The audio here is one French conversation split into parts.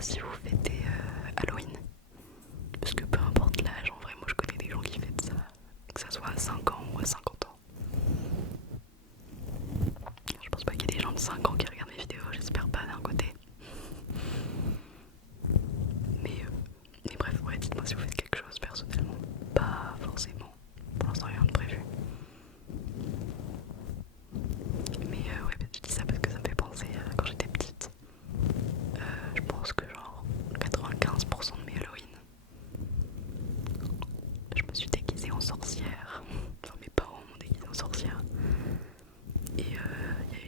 dira si vous fêtez Halloween. Parce que peu importe l'âge, en vrai, moi je connais des gens qui fêtent ça, que ça soit à 5 ans ou à 50 ans. Je pense pas qu'il y ait des gens de 5 ans qui regardent mes vidéos, j'espère pas d'un côté. Mais bref, ouais, dites-moi si vous faites quelque chose personnellement. Pas forcément, pour l'instant rien de prévu. Mais ouais, je dis ça parce que ça me fait penser à quand j'étais petite. Je pense que genre 95% de mes Halloween, je me suis déguisée en sorcière. Enfin, mes parents m'ont déguisée en sorcière. Et il y a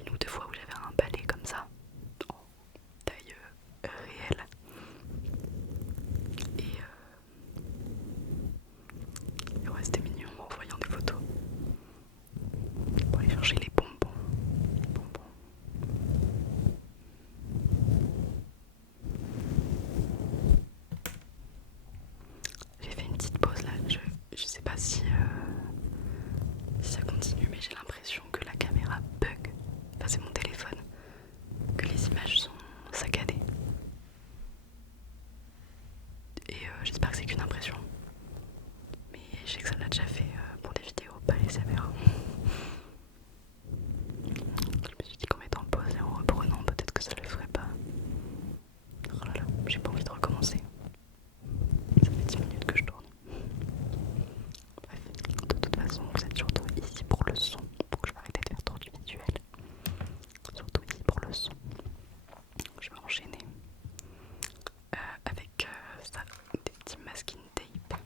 une ou deux fois où j'avais un balai comme ça, en taille réelle. Et ouais, c'était mignon en voyant des photos. Pour aller chercher les bonbons. Les bonbons. J'ai fait une petite pause là. Je sais pas si ça continue, mais j'ai l'impression que la caméra bug. Enfin, c'est mon téléphone. Que les images sont saccadées. Et j'espère que c'est qu'une impression. Mais je sais que ça l'a déjà fait pour des vidéos, pas les ASMR. Je me suis dit qu'en mettant pause et en reprenant, peut-être que ça le ferait pas. Oh là là, j'ai pas envie de recommencer. Ça fait 10 minutes que je tourne. Bref, de toute façon, vous êtes surtout ici pour le son. Donc je vais arrêter de faire trop du visuel. Surtout ici pour le son. Je vais enchaîner avec ça, des petits masking tape.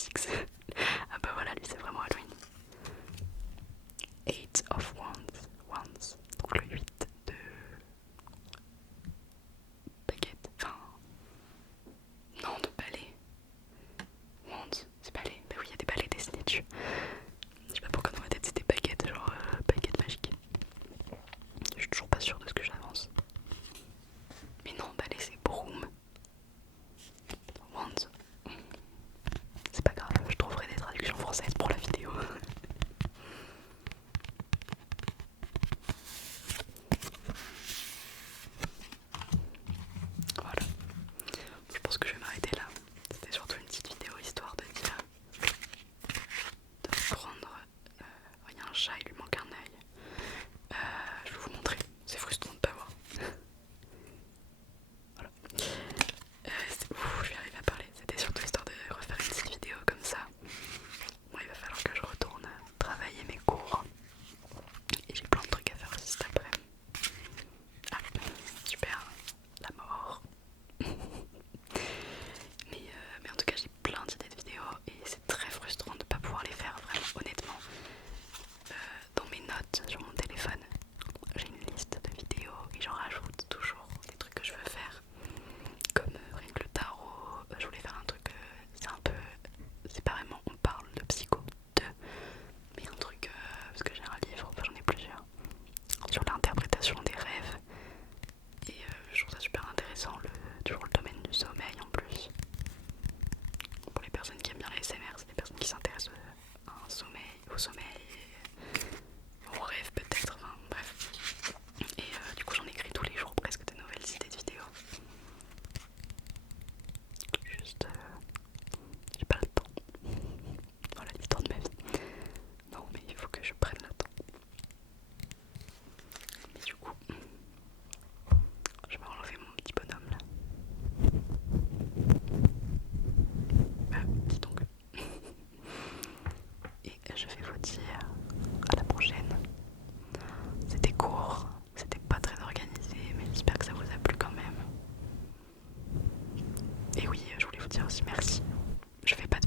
Six. Ah bah voilà, lui c'est vraiment Halloween. Eight of Wands. Donc le 8 de baguette. Enfin, non, de balai. Wands, c'est balai. Bah oui, il y a des balais dessinés dessus. Je sais pas pourquoi dans ma tête c'était baguette, genre baguette magique. Je suis toujours pas sûre de ce que j'avance. Mais non, balai c'est broom. Wands. C'est pas grave, je trouverai des traductions françaises pour la vidéo. Voilà. Je pense que je vais m'arrêter là. C'était surtout une petite vidéo histoire de dire de prendre. Il y a un chat, il lui manque un œil. Je vais vous montrer. C'est frustrant de ne pas voir. Voilà. Je vais arriver à parler. C'était surtout histoire de refaire une petite vidéo comme ça. Bon, il va falloir que je retourne travailler mes cours. Et j'ai plein de trucs à faire juste après. Ah, super. La mort. Mais en tout cas, j'ai plein d'idées de vidéos et c'est très frustrant de ne pas pouvoir les faire, vraiment, honnêtement. Dans mes notes sur mon téléphone, j'ai une liste de vidéos et j'en rajoute toujours des trucs que je veux faire. Comme rien que le tarot, je voulais faire un truc, c'est un peu séparément, on parle de Psycho 2, mais un truc, parce que j'ai un livre, enfin j'en ai plusieurs, sur l'interprétation des rêves. Et je trouve ça super intéressant, toujours le domaine du sommeil en plus. Pour les personnes qui aiment bien les SMR, c'est des personnes qui s'intéressent à un sommeil, au sommeil, aux rêves peut-être, enfin bref. Et du coup j'en écris tous les jours presque de nouvelles idées de vidéos. Juste, j'ai pas le temps. Voilà l'histoire de ma vie. Non mais il faut que je prenne le temps. Mais du coup, je vais enlever mon petit bonhomme là. Bah, dis donc. Et je vais vous dire à la prochaine. C'était court, c'était pas très organisé, mais j'espère que ça vous a plu quand même. Et oui, je voulais vous dire aussi merci. Je fais pas